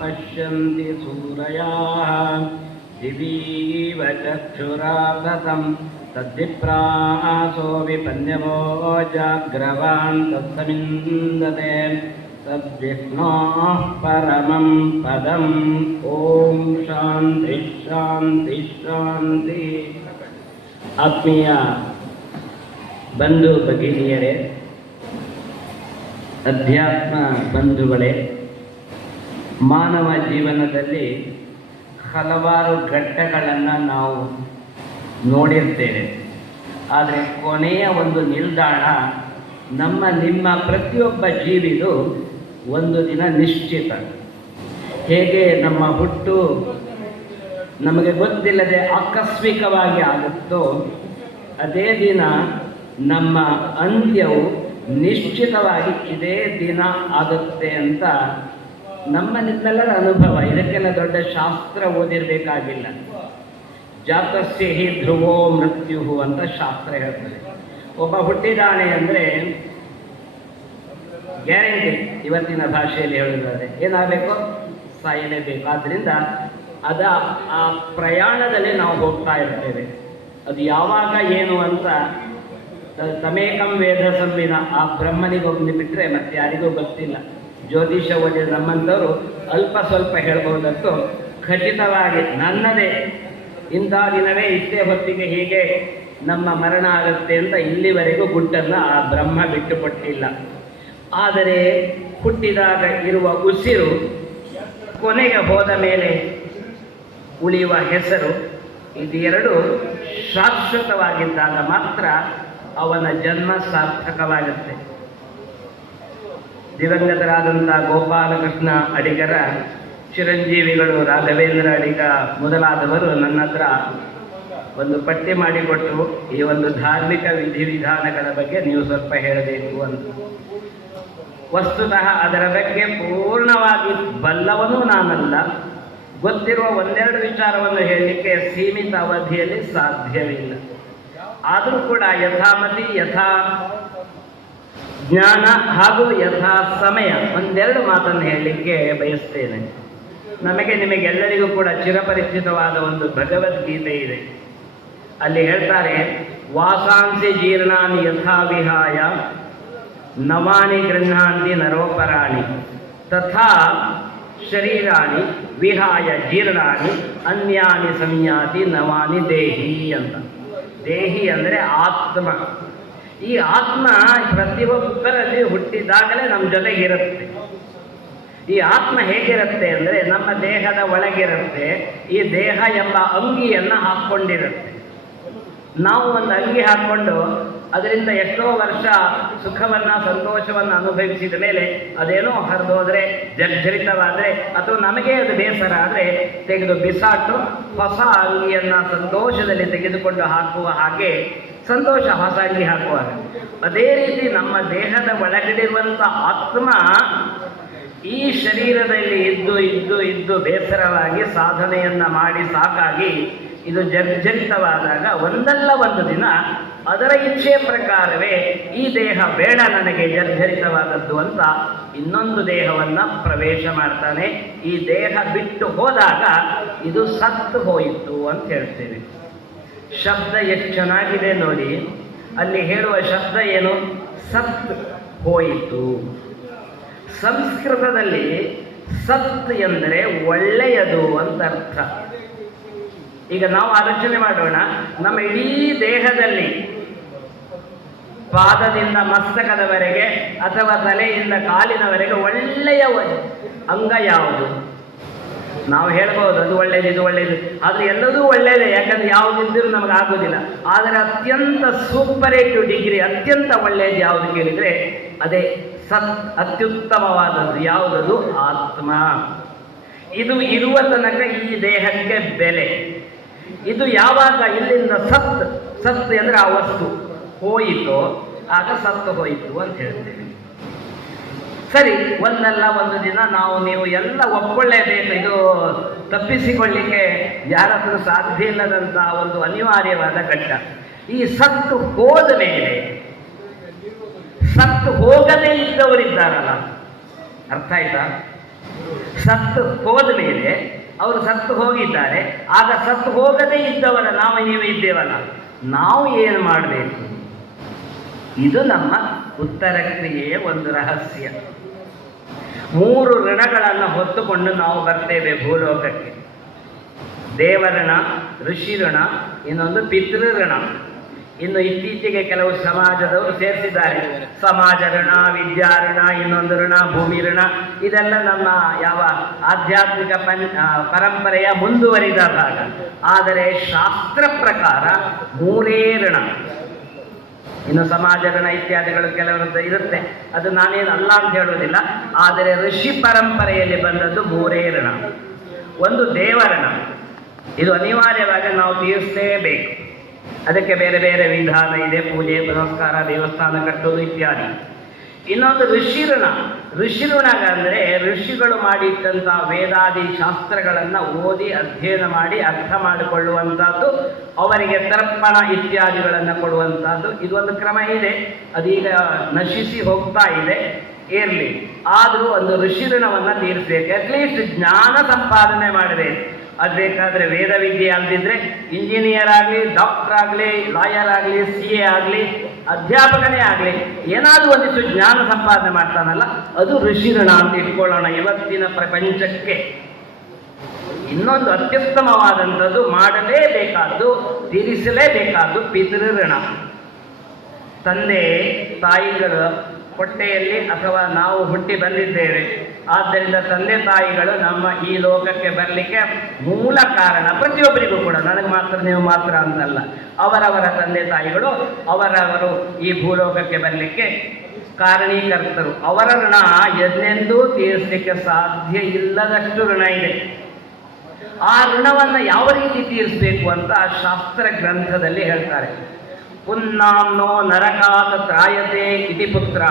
पश्यन्ति सूरयाः दिवीव चक्षुरादतं तद्विप्रासो विपन्यवो जाग्रवान् तत्समिन्दते तद्विष्णोः परमं पदम् ॐ ಶಾಂತಿ ಶಾಂತಿ ಶಾಂತಿ ಆತ್ಮೀಯ ಬಂಧು ಭಗಿನಿಯರೇ ಅಧ್ಯಾತ್ಮ ಬಂಧುಗಳೇ ಮಾನವ ಜೀವನದಲ್ಲಿ ಹಲವಾರು ಘಟ್ಟಗಳನ್ನು ನಾವು ನೋಡಿರ್ತೇವೆ. ಆದರೆ ಕೊನೆಯ ಒಂದು ನಿಲ್ದಾಣ ನಮ್ಮ, ನಿಮ್ಮ ಪ್ರತಿಯೊಬ್ಬ ಜೀವಿದು ಒಂದು ದಿನ ನಿಶ್ಚಿತ. ಹೇಗೆ ನಮ್ಮ ಹುಟ್ಟು ನಮಗೆ ಗೊತ್ತಿಲ್ಲದೆ ಆಕಸ್ಮಿಕವಾಗಿ ಆಗುತ್ತೋ ಅದೇ ದಿನ ನಮ್ಮ ಅಂತ್ಯವು ನಿಶ್ಚಿತವಾಗಿ ಇದೇ ದಿನ ಆಗುತ್ತೆ ಅಂತ ನಮ್ಮ ನಿಮ್ಮೆಲ್ಲರ ಅನುಭವ, ಇದಕ್ಕೆಲ್ಲ ದೊಡ್ಡ ಶಾಸ್ತ್ರ ಓದಿರಬೇಕಾಗಿಲ್ಲ. ಜಾತಸ್ಯ ಹಿ ಧ್ರುವೋ ಮೃತ್ಯು ಅಂತ ಶಾಸ್ತ್ರ ಹೇಳ್ತದೆ. ಒಬ್ಬ ಹುಟ್ಟಿದಾನೆ ಅಂದರೆ ಗ್ಯಾರಂಟಿ, ಇವತ್ತಿನ ಭಾಷೆಯಲ್ಲಿ ಹೇಳಿದ್ರೆ ಏನಾಗಬೇಕು? ಸಾಯಲೇಬೇಕು ಆದ್ದರಿಂದ ಅದ ಆ ಪ್ರಯಾಣದಲ್ಲಿ ನಾವು ಹೋಗ್ತಾ ಇರ್ತೇವೆ. ಅದು ಯಾವಾಗ ಏನು ಅಂತ ತಮೇಕಂ ವೇದ ಸಂವಿನ ಆ ಬ್ರಹ್ಮನಿಗೊಬ್ಬನಿ ಬಿಟ್ಟರೆ ಮತ್ತೆ ಯಾರಿಗೂ ಗೊತ್ತಿಲ್ಲ. ಜ್ಯೋತಿಷ ಓದಿದ ನಮ್ಮಂಥವ್ರು ಅಲ್ಪ ಸ್ವಲ್ಪ ಹೇಳ್ಬಹುದತ್ತು ಖಚಿತವಾಗಿ ನನ್ನದೇ ಇಂಥ ದಿನವೇ ಇಷ್ಟೇ ಹೊತ್ತಿಗೆ ಹೀಗೆ ನಮ್ಮ ಮರಣ ಆಗುತ್ತೆ ಅಂತ ಇಲ್ಲಿವರೆಗೂ ಗುಟ್ಟನ್ನು ಆ ಬ್ರಹ್ಮ ಬಿಟ್ಟುಕೊಟ್ಟಿಲ್ಲ ಆದರೆ ಹುಟ್ಟಿದಾಗ ಇರುವ ಉಸಿರು ಕೊನೆಗೆ ಹೋದ ಮೇಲೆ ಉಳಿಯುವ ಹೆಸರು ಇದೆರಡು ಶಾಶ್ವತವಾಗಿದ್ದಾಗ ಮಾತ್ರ ಅವನ ಜನ್ಮ ಸಾರ್ಥಕವಾಗುತ್ತೆ. ದಿವಂಗತರಾದಂಥ ಗೋಪಾಲಕೃಷ್ಣ ಅಡಿಗರ ಚಿರಂಜೀವಿಗಳು ರಾಘವೇಂದ್ರ ಅಡಿಗ ಮೊದಲಾದವರು ನನ್ನ ಹತ್ರ ಒಂದು ಪಟ್ಟಿ ಮಾಡಿಕೊಟ್ಟು ಈ ಒಂದು ಧಾರ್ಮಿಕ ವಿಧಿವಿಧಾನಗಳ ಬಗ್ಗೆ ನೀವು ಸ್ವಲ್ಪ ಹೇಳಬೇಕು ಅಂತ. ವಸ್ತುತಃ ಅದರ ಬಗ್ಗೆ ಪೂರ್ಣವಾಗಿ ಬಲ್ಲವನು ನಾನಲ್ಲ. ಗೊತ್ತಿರುವ ಒಂದೆರಡು ವಿಚಾರವನ್ನು ಹೇಳಲಿಕ್ಕೆ ಸೀಮಿತ ಅವಧಿಯಲ್ಲಿ ಸಾಧ್ಯವಿಲ್ಲ. ಆದರೂ ಕೂಡ ಯಥಾಮತಿ ಯಥಾ ಜ್ಞಾನ ಹಾಗೂ ಯಥಾ ಸಮಯ ಒಂದೆರಡು ಮಾತನ್ನು ಹೇಳಲಿಕ್ಕೆ ಬಯಸ್ತೇನೆ ನಮಗೆ ನಿಮಗೆಲ್ಲರಿಗೂ ಕೂಡ ಚಿರಪರಿಚಿತವಾದ ಒಂದು ಭಗವದ್ಗೀತೆ ಇದೆ. ಅಲ್ಲಿ ಹೇಳ್ತಾರೆ, ವಾಸಾಂಸಿ ಜೀರ್ಣಾನಿ ಯಥಾ ವಿಹಾಯ ನವಾನಿ ಗೃಹಾಂತಿ ನರೋಪರಾಣಿ, ತಥಾ ಶರೀರಾಣಿ ವಿಹಾಯ ಜೀರ್ಣಾನಿ ಅನ್ಯಾನಿ ಸಂಯಾತಿ ನವಾನಿ ದೇಹಿ ಅಂತ. ದೇಹಿ ಅಂದರೆ ಆತ್ಮ. ಈ ಆತ್ಮ ಪ್ರತಿಯೊಬ್ಬರಲ್ಲಿ ಹುಟ್ಟಿದಾಗಲೇ ನಮ್ಮ ಜೊತೆಗಿರುತ್ತೆ. ಈ ಆತ್ಮ ಹೇಗಿರುತ್ತೆ ಅಂದರೆ ನಮ್ಮ ದೇಹದ ಒಳಗಿರುತ್ತೆ, ಈ ದೇಹ ಎಂಬ ಅಂಗಿಯನ್ನು ಹಾಕ್ಕೊಂಡಿರುತ್ತೆ ನಾವು ಒಂದು ಅಂಗಿ ಹಾಕ್ಕೊಂಡು ಅದರಿಂದ ಎಷ್ಟೋ ವರ್ಷ ಸುಖವನ್ನು, ಸಂತೋಷವನ್ನು ಅನುಭವಿಸಿದ ಮೇಲೆ ಅದೇನೋ ಹರಿದೋದ್ರೆ ಜರ್ಜರಿತವಾದರೆ, ಅಥವಾ ನಮಗೆ ಅದು ಬೇಸರ ಆದರೆ ತೆಗೆದು ಬಿಸಾಟು ಹೊಸ ಅಂಗಿಯನ್ನು ಸಂತೋಷದಲ್ಲಿ ತೆಗೆದುಕೊಂಡು ಹಾಕುವ ಹಾಗೆ ಸಂತೋಷ ಹೊಸ ಹಾಕುವಾಗ. ಅದೇ ರೀತಿ ನಮ್ಮ ದೇಹದ ಒಳಗಡಿರುವಂಥ ಆತ್ಮ ಈ ಶರೀರದಲ್ಲಿ ಇದ್ದು ಇದ್ದು ಇದ್ದು ಬೇಸರವಾಗಿ ಸಾಧನೆಯನ್ನು ಮಾಡಿ ಸಾಕಾಗಿ ಇದು ಜರ್ಜರಿತವಾದಾಗ ಒಂದಲ್ಲ ಒಂದು ದಿನ ಅದರ ಇಚ್ಛೆ ಪ್ರಕಾರವೇ ಈ ದೇಹ ಬೇಡ ನನಗೆ ಜರ್ಜರಿತವಾದದ್ದು ಅಂತ ಇನ್ನೊಂದು ದೇಹವನ್ನು ಪ್ರವೇಶ ಮಾಡ್ತಾನೆ. ಈ ದೇಹ ಬಿಟ್ಟು ಹೋದಾಗ ಇದು ಸತ್ತು ಹೋಯಿತು ಅಂತ ಹೇಳ್ತೇವೆ. ಶಬ್ದ ಎಷ್ಟು ಚೆನ್ನಾಗಿದೆ ನೋಡಿ. ಅಲ್ಲಿ ಹೇಳುವ ಶಬ್ದ ಏನು? ಸತ್ ಹೋಯಿತು. ಸಂಸ್ಕೃತದಲ್ಲಿ ಸತ್ ಎಂದರೆ ಒಳ್ಳೆಯದು ಅಂತ ಅರ್ಥ. ಈಗ ನಾವು ಆಲೋಚನೆ ಮಾಡೋಣ. ನಮ್ಮ ಇಡೀ ದೇಹದಲ್ಲಿ ಪಾದದಿಂದ ಮಸ್ತಕದವರೆಗೆ ಅಥವಾ ತಲೆಯಿಂದ ಕಾಲಿನವರೆಗೆ ಒಳ್ಳೆಯ ಅಂಗ ಯಾವುದು? ನಾವು ಹೇಳ್ಬೋದು, ಅದು ಒಳ್ಳೇದು, ಇದು ಒಳ್ಳೇದು. ಆದರೆ ಎಲ್ಲದೂ ಒಳ್ಳೇದೇ, ಯಾಕಂದ್ರೆ ಯಾವುದಿದ್ದರೂ ನಮಗೆ ಆಗೋದಿಲ್ಲ. ಆದರೆ ಅತ್ಯಂತ ಸೂಪರೇಟಿವ್ ಡಿಗ್ರಿ ಅತ್ಯಂತ ಒಳ್ಳೆಯದು ಯಾವುದು ಕೇಳಿದರೆ, ಅದೇ ಸತ್, ಅತ್ಯುತ್ತಮವಾದದ್ದು ಯಾವುದದು? ಆತ್ಮ. ಇದು ಇರುವ ತನಕ ಈ ದೇಹಕ್ಕೆ ಬೆಲೆ. ಇದು ಯಾವಾಗ ಇಲ್ಲಿಂದ ಸತ್ ಸತ್ ಅಂದರೆ ಆ ವಸ್ತು ಹೋಯಿತೋ, ಆಗ ಸತ್ತು ಹೋಯಿತು ಅಂತ ಹೇಳ್ತೇವೆ. ಸರಿ, ಒಂದಲ್ಲ ಒಂದು ದಿನ ನಾವು ನೀವು ಎಲ್ಲ ಒಪ್ಕೊಳ್ಳೇಬೇಕು. ಇದು ತಪ್ಪಿಸಿಕೊಳ್ಳಿಕ್ಕೆ ಯಾರಾದರೂ ಸಾಧ್ಯ ಇಲ್ಲದಂತಹ ಒಂದು ಅನಿವಾರ್ಯವಾದ ಘಟ್ಟ. ಈ ಸತ್ತು ಹೋದ ಮೇಲೆ, ಸತ್ತು ಹೋಗದೇ ಇದ್ದವರಿದ್ದಾರಲ್ಲ. ಅರ್ಥ ಆಯ್ತಾ? ಸತ್ತು ಹೋದ ಮೇಲೆ ಅವರು ಸತ್ತು ಹೋಗಿದ್ದಾರೆ. ಆಗ ಸತ್ತು ಹೋಗದೇ ಇದ್ದವರ ನಾವು ನೀವು ಇದ್ದೇವಲ್ಲ. ನಾವು ಏನು ಮಾಡಬೇಕು? ಇದು ನಮ್ಮ ಉತ್ತರ ಕ್ರಿಯೆಯ ಒಂದು ರಹಸ್ಯ. ಮೂರು ಋಣಗಳನ್ನು ಹೊತ್ತುಕೊಂಡು ನಾವು ಬರ್ತೇವೆ ಭೂಲೋಕಕ್ಕೆ. ದೇವಋಣ ಋಷಿ ಋಣ ಇನ್ನೊಂದು ಪಿತೃಋಣ. ಇನ್ನು ಇತ್ತೀಚೆಗೆ ಕೆಲವು ಸಮಾಜದವರು ಸೇರಿಸಿದ್ದಾರೆ. ಸಮಾಜ ಋಣ, ವಿದ್ಯಾ ಋಣ, ಇನ್ನೊಂದು ಋಣ, ಭೂಮಿ ಋಣ. ಇದೆಲ್ಲ ನಮ್ಮ ಯಾವ ಆಧ್ಯಾತ್ಮಿಕ ಪನ್ ಪರಂಪರೆಯ ಮುಂದುವರಿದ ಭಾಗ. ಆದರೆ ಶಾಸ್ತ್ರ ಪ್ರಕಾರ ಮೂರೇ ಋಣ. ಇನ್ನು ಸಮಾಜ ಋಣ ಇತ್ಯಾದಿಗಳು ಕೆಲವರದ್ದು ಇರುತ್ತೆ. ಅದು ನಾನೇನು ಅಲ್ಲ ಅಂತ ಹೇಳುವುದಿಲ್ಲ. ಆದರೆ ಋಷಿ ಪರಂಪರೆಯಲ್ಲಿ ಬಂದದ್ದು ಮೂರೇ ಒಂದು ದೇವರಣ. ಇದು ಅನಿವಾರ್ಯವಾಗಿ ನಾವು ತೀರಿಸಲೇಬೇಕು. ಅದಕ್ಕೆ ಬೇರೆ ಬೇರೆ ವಿಧಾನ ಇದೆ. ಪೂಜೆ, ಪುನಸ್ಕಾರ, ದೇವಸ್ಥಾನ ಕಟ್ಟೋದು ಇತ್ಯಾದಿ. ಇನ್ನೊಂದು ಋಷಿಋಣ ಋಷಿ ಅಂದರೆ ಋಷಿಗಳು ಮಾಡಿಟ್ಟಂಥ ವೇದಾದಿ ಶಾಸ್ತ್ರಗಳನ್ನು ಓದಿ ಅಧ್ಯಯನ ಮಾಡಿ ಅರ್ಥ ಮಾಡಿಕೊಳ್ಳುವಂಥದ್ದು ಅವರಿಗೆ ತರ್ಪಣ ಇತ್ಯಾದಿಗಳನ್ನು ಕೊಡುವಂಥದ್ದು ಇದೊಂದು ಕ್ರಮ ಇದೆ. ಅದೀಗ ನಶಿಸಿ ಹೋಗ್ತಾ ಇದೆ. ಇರಲಿ. ಆದರೂ ಒಂದು ಋಷಿಋಣವನ್ನು ತೀರಿಸಬೇಕು. ಅಟ್ಲೀಸ್ಟ್ ಜ್ಞಾನ ಸಂಪಾದನೆ ಮಾಡಬೇಕು. ಅದು ಬೇಕಾದರೆ ವೇದ ವಿದ್ಯೆ ಅಲ್ದಿದ್ರೆ ಇಂಜಿನಿಯರ್ ಆಗಲಿ ಡಾಕ್ಟರ್ ಆಗಲಿ ಲಾಯರ್ ಆಗಲಿ ಸಿ ಎ ಆಗಲಿ ಅಧ್ಯಾಪಕನೇ ಆಗಲಿ, ಏನಾದರೂ ಒಂದಿಷ್ಟು ಜ್ಞಾನ ಸಂಪಾದನೆ ಮಾಡ್ತಾನಲ್ಲ, ಅದು ಋಷಿಋಣ ಅಂತ ಇಟ್ಕೊಳ್ಳೋಣ ಇವತ್ತಿನ ಪ್ರಪಂಚಕ್ಕೆ. ಇನ್ನೊಂದು ಅತ್ಯುತ್ತಮವಾದಂಥದ್ದು ಮಾಡಲೇಬೇಕಾದ್ದು, ತಿಳಿಸಲೇಬೇಕಾದ್ದು ಪಿತೃಋಣ. ತಂದೆ, ತಾಯಿಗಳ ಹೊಟ್ಟೆಯಲ್ಲಿ ಅಥವಾ ನಾವು ಹುಟ್ಟಿ ಬಂದಿದ್ದೇವೆ. ಆದ್ದರಿಂದ ತಂದೆ ತಾಯಿಗಳು ನಮ್ಮ ಈ ಲೋಕಕ್ಕೆ ಬರಲಿಕ್ಕೆ ಮೂಲ ಕಾರಣ ಪ್ರತಿಯೊಬ್ಬರಿಗೂ ಕೂಡ, ನನಗೆ ಮಾತ್ರ ನೀವು ಮಾತ್ರ ಅಂತಲ್ಲ, ಅವರವರ ತಂದೆ ತಾಯಿಗಳು ಅವರವರು ಈ ಭೂಲೋಕಕ್ಕೆ ಬರಲಿಕ್ಕೆ ಕಾರಣೀಕರ್ತರು. ಅವರ ಋಣ ಎಂದೆಂದೂ ತೀರಿಸಲಿಕ್ಕೆ ಸಾಧ್ಯ ಇಲ್ಲದಷ್ಟು ಋಣ ಇದೆ. ಆ ಋಣವನ್ನು ಯಾವ ರೀತಿ ತೀರಿಸಬೇಕು ಅಂತ ಶಾಸ್ತ್ರ ಗ್ರಂಥದಲ್ಲಿ ಹೇಳ್ತಾರೆ. పున్నాంనో నరకాత త్రాయతే ఇది పుత్ర